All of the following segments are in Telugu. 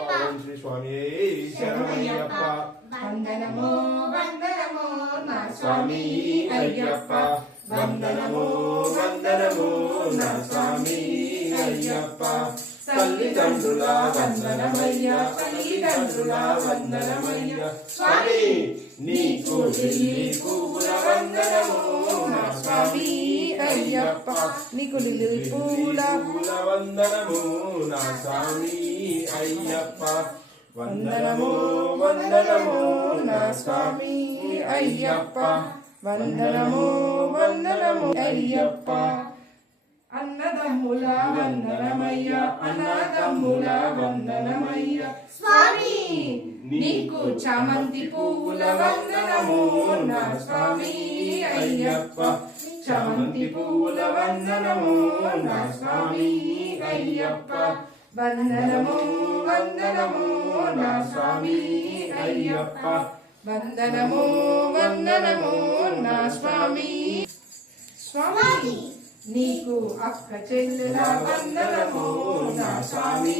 ఓం శ్రీ స్వామి శరణమయ్యప్ప వందనమో వందనమో నా స్వామి అయ్యప్ప. వందనము వందనము నా స్వామి అయ్యప్ప. తల్లిదండ్రుల వందనమయ్య తల్లిదండ్రుల వందనమయ్య. స్వామి నీకు పువ్వుల వందనము నా స్వామి అయ్యప్ప. నీకు పూల వందనము నా స్వామి అయ్యప్ప. వందనము వందనము నా స్వామి అయ్యప్ప. వందనము వందనము అయ్యప్ప. అన్నదమ్ముల వందనమయ్య అన్నదమ్ముల వందనమయ్య. స్వామి! నీకు చామంతి పువ్వుల వందనము నా స్వామి అయ్యప్ప. చామంతి పువ్వుల వందనము నా స్వామి అయ్యప్ప. వందనము వందనము నా స్వామి అయ్యప్ప. వందనము వందనము నా స్వామి. స్వామి నీకు అక్క చెల్లెల వందనము నా స్వామి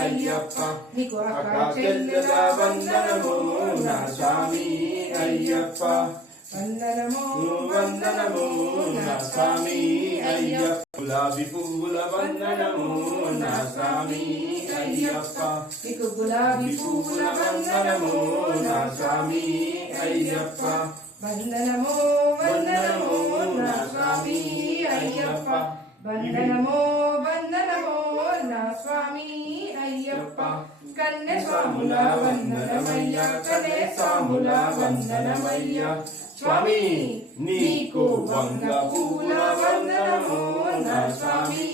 అయ్యప్ప. నీకు అక్క చెల్లెల వందనము నా స్వామి అయ్యప్ప. వందనము వందనము నా స్వామి అయ్యప్ప. గులాబీ పువ్వుల వందనము నా స్వామి అయ్యప్ప. నీకు గులాబీ పువ్వుల వందనము నా స్వామి అయ్యప్ప వందనము వందనము నా స్వామి అయ్యప్ప. వందనము వందనము కన్నె స్వాముల వందనమయ్య కన్నె స్వాముల వందనమయ్య స్వామి నీకు వంగ పూల వందనము నా స్వామి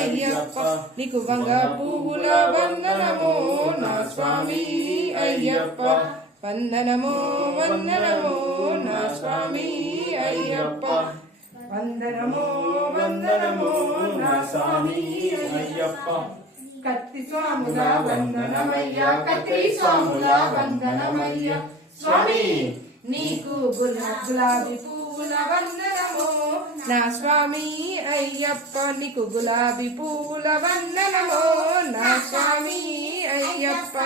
అయ్యప్ప. నీకు వంగ పూల వందనము నా స్వామి అయ్యప్ప. వందనము వందనము నా స్వామి అయ్యప్ప. వందనము వందనము నా స్వామి అయ్యప్ప. కత్తి స్వాముల వందనమయ్య కత్తి స్వాముల వందనమయ్య. స్వామి నీకు గులా గులాబీ పువ్వుల వందనము. నా స్వామి అయ్యప్ప నీకు గులాబీ పువ్వుల వందనము. నా స్వామి అయ్యప్ప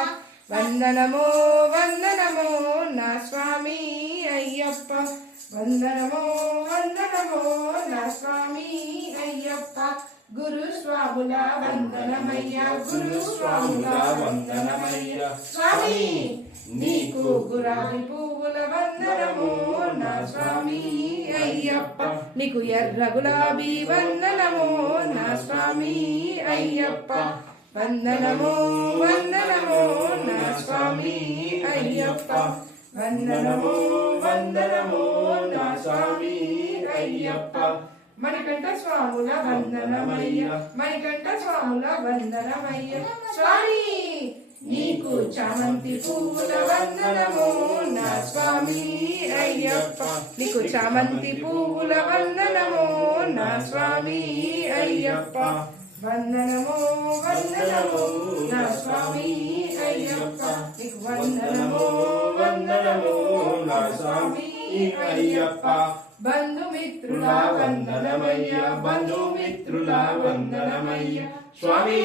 వందనము వందనము. నా స్వామి అయ్యప్ప వందనము వందనము. నా స్వామి అయ్యప్ప గురు స్వాముల వందనమయ్య గురు స్వాముల వందనమయ్య. స్వామి నీకు గులాబీ పువ్వుల వందనము నా స్వామి అయ్యప్ప. నీకు ఎర్ర గులాబీ వందనము నా స్వామి అయ్యప్ప. వందనము వందనము నా స్వామి అయ్యప్ప. వందనము వందనము నా స్వామి అయ్యప్ప. మణికంఠ స్వాముల వందనమయ్య మణికంఠ స్వాముల వందనమయ్య. స్వామి నీకు చామంతి పూల వందనము నా స్వామి అయ్యప్ప. నీకు చామంతి పూల వందనము నా స్వామి అయ్యప్ప. వందనము వందనము నా స్వామి అయ్యప్ప. నీకు వందనము వందనము నా స్వామి అయ్యప్ప బంధుమిత్రుల వందనమయ్య బంధుమిత్రుల వందనమయ్య. స్వామి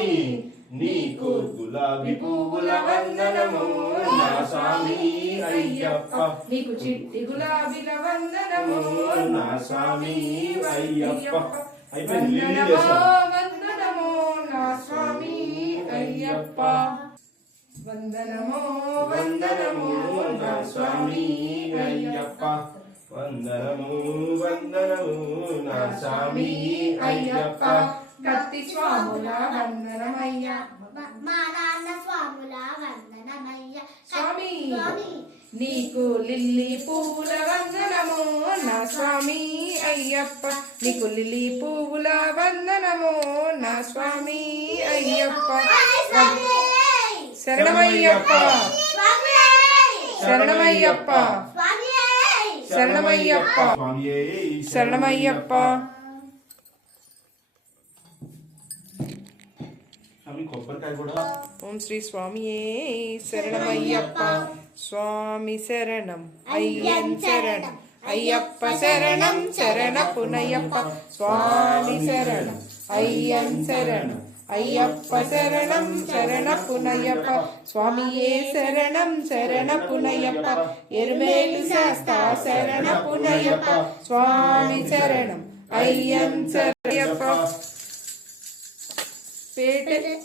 నీకు గులాబీ పువ్వుల వందనము. నా స్వామి అయ్యప్ప. నీకు చిట్టి గులాబీల వందనము. నా స్వామి అయ్యప్ప. అయిపోయింది వందనము. నా స్వామి అయ్యప్ప. వందనము వందనము నా స్వామి అయ్యప్ప వందనము వందనము నా స్వామి అయ్యప్ప కత్తి స్వాముల వందనమయ్య మా నాన్న స్వాముల వందనమయ్య స్వామి స్వామి నీకు లిల్లీ పువ్వుల వందనము నా స్వామి అయ్యప్ప నీకు లిల్లీ పువ్వుల వందనము నా స్వామి అయ్యప్ప స్వామి శరణమయ్యప్ప. స్వామి శరణమయ్యప్ప. శరణమయ్యప్ప. శరణమయ్యప్ప ఓం శ్రీ స్వామియే శరణమయ్యప్ప. స్వామి శరణం అయ్యన్ శరణం అయ్యప్ప శరణం శరణ పునయ్యప్ప. స్వామి శరణం అయ్యన్ శరణం. అయ్యప్ప శరణం శరణ పునయ్యప్ప. స్వామియే శరణం శరణ పునయ్యప్ప. ఎరుమేలు శాస్తా శరణ పునయ్యప్ప. స్వామి శరణం అయ్యం శరణయ్యప్ప పేట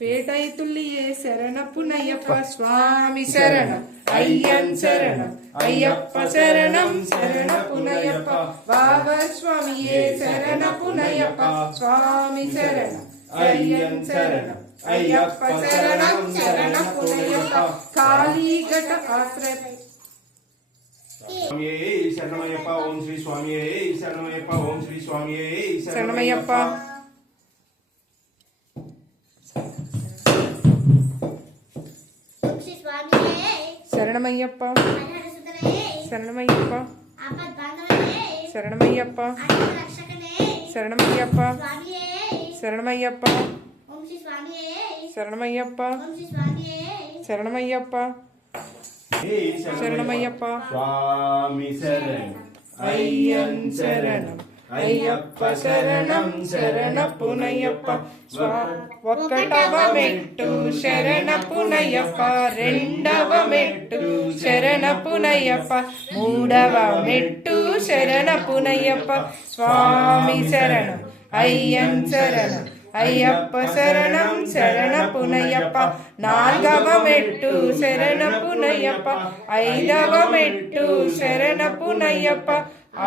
పేటైతుల్లియే శరణపునయ్యప్ప స్వామి శరణం అయ్యం శరణం. అయ్యప్ప శరణం శరణపునయ్యప్ప బావ స్వామియే శరణపునయ్యప్ప స్వామి శరణం అయ్యన్ శరణం. అయ్యప్ప శరణం శరణపునయ్యప్ప కాళీఘట ఆశ్రయ స్వామియే శరణమయ్యప్ప ఓం శ్రీ స్వామియే శరణమయ్యప్ప ఓం శ్రీ శరణమయ్యప్ప. శరణమయ్యప్ప. శరణమయ్యప్ప. శరణమయ్యప్ప. శరణమయ్యప్ప. శరణమయ్యప్ప. శరణమయ్యప్ప. స్వామి శరణం. అయ్యన్ శరణం. అయ్యప్ప శరణం శరణ పునయ్యప్ప స్వా మెట్టు శరణ పునయ్యప్ప రెండవ మెట్టు శరణ పునయ్యప్ప మూడవ మెట్టు శరణ పునయ్యప్ప స్వామి శరణం అయ్యం శరణం అయ్యప్ప శరణం శరణ పునయ్యప్ప నాల్గవ మెట్టు శరణ పునయ్యప్ప ఐదవ మెట్టు శరణ పునయ్యప్ప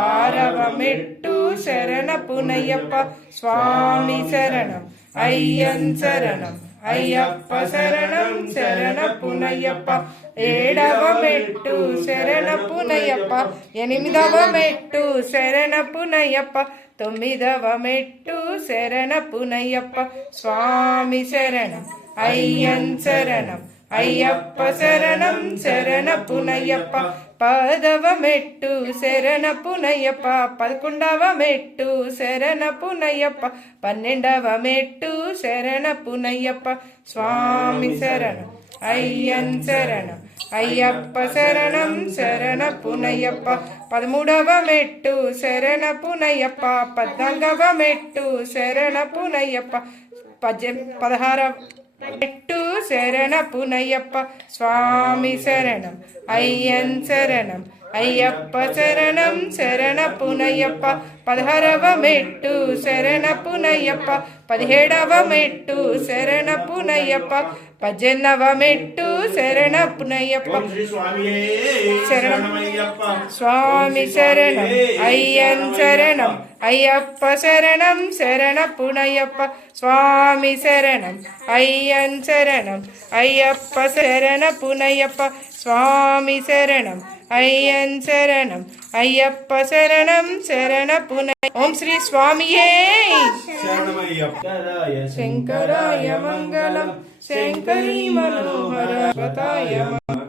ఆరవ మెట్టు శరణ పునయ్యప్ప స్వామి శరణం అయ్యన్ శరణం అయ్యప్ప శరణం శరణ పునయ్యప్ప ఏడవ మెట్టు శరణ పునయ్యప్ప ఎనిమిదవ మెట్టు శరణ పునయ్యప్ప తొమ్మిదవ మెట్టు శరణ పునయ్యప్ప స్వామి శరణం అయ్యన్ శరణం అయ్యప్ప శరణం శరణ పునయ్యప్ప పదవ మెట్టు శరణ పునయ్యప్ప పదకొండవ మెట్టు శరణ పునయ్యప్ప పన్నెండవ మెట్టు శరణ పునయ్యప్ప స్వామి శరణం అయ్యన్ శరణం అయ్యప్ప శరణం శరణ పునయ్యప్ప పదమూడవ మెట్టు శరణ పునయ్యప్ప పద్నాలుగవ మెట్టు శరణ పునయ్యప్ప పద్దె పదహారవ మెట్టు శరణ పునయ్యప్ప స్వామి శరణం అయ్యన్ శరణం అయ్యప్ప శరణం శరణ పునయ్యప్ప పదహారవ మెట్టు శరణ పునయ్యప్ప పదిహేడవ మెట్టు శరణ పునయ్యప్ప పద్దెనిమిదవ మెట్టు శరణ పునయ్యప్ప శరణం. స్వామి శరణం అయ్యన్ శరణం. అయ్యప్ప శరణం శరణ పునయ్యప్ప స్వామి శరణం అయ్యన్ శరణం అయ్యప్ప శరణ పునయ్యప్ప స్వామి శరణం అయ్యన్ శరణం అయ్యప్ప శరణం శరణ పునయ్య ఓం శ్రీ స్వామియే. శంకరాయ మంగళం శంకరీ మనోహర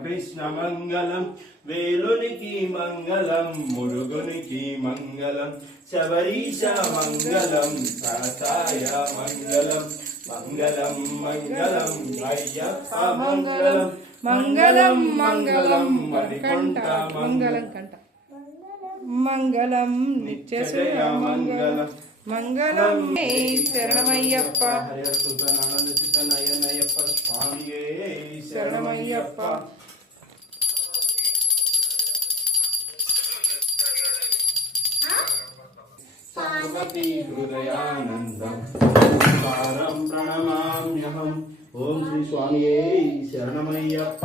కృష్ణ మంగళం వేలునికి మంగళం మురుగునికి మంగళం శబరీశ మంగళం సరసాయ మంగళం మంగళం మంగళం అయ్యప్ప మంగళం మంగళం మంగళం కంట మంగళం కంట మంగళం నిత్యసుర మంగళం మంగళం శరణమయ్యప్ప. హరిసుతనానందచితనయనయ్యప్ప స్వామియే శరణమయ్యప్ప. పార్వతీ హృదయానందం సారం ప్రణమామ్యహం ఓం శ్రీ స్వామియే శరణమయ్యప్ప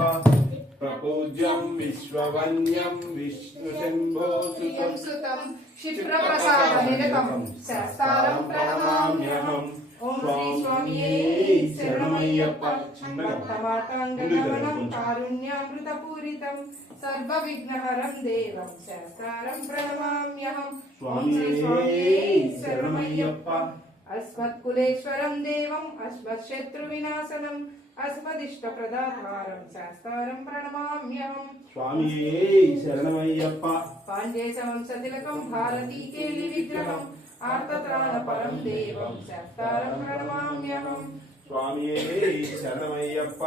ప్రపూజ్యం విశ్వవన్యం విష్ణు శంభో సుతం సుతం క్షిప్రప్రసాద నిరతం శాస్త్రం ప్రణమామ్యహం ఓం శ్రీ స్వామియే శరణమయ్యప్ప మాతాంగణం కారుణ్యామృతపూరితం సర్వ విఘ్నహరం దేవం శాస్త్రం ప్రణమామ్యహం ఓం శ్రీ స్వామియే శరణమయ్యప్ప అస్మత్కులేశ్వరం దేవం అస్మశత్రు వినాశనం అస్మదిష్ట ప్రదాధారం శాస్త్రం ప్రణమామ్యహం స్వామియే శరణమయ్యప్ప పాండ్యేశ వంశతిలకం భారతీ కేళి విగ్రహం ఆర్తత్రాణ పరం దేవం శాస్త్రం ప్రణమామ్యహం స్వామియే శరణమయ్యప్ప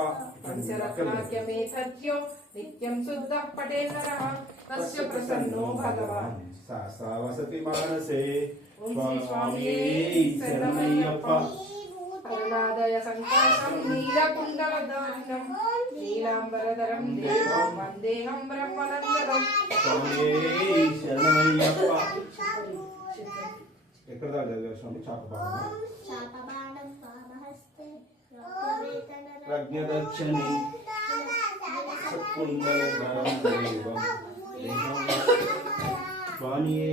పంచరత్నాఖ్యమేతత్యో నిత్యం శుద్ధ పటే నరః తస్య ప్రసన్నో భగవాన్ సా వసతి మానసే స్వామియే శరణమయ్యప్ప అరుణాదయ సంకాశం నీలకుండలదానం నీలాంబరధరం దేవం వందేహం బ్రహ్మనందనం స్వామియే శరణమయ్యప్ప ఎక్కడ దాకా చదివా స్వామి చాపపాలెం శాపబాణం వామహస్తే లోకవేతన ప్రజ్ఞదర్శని దేవం స్వామియే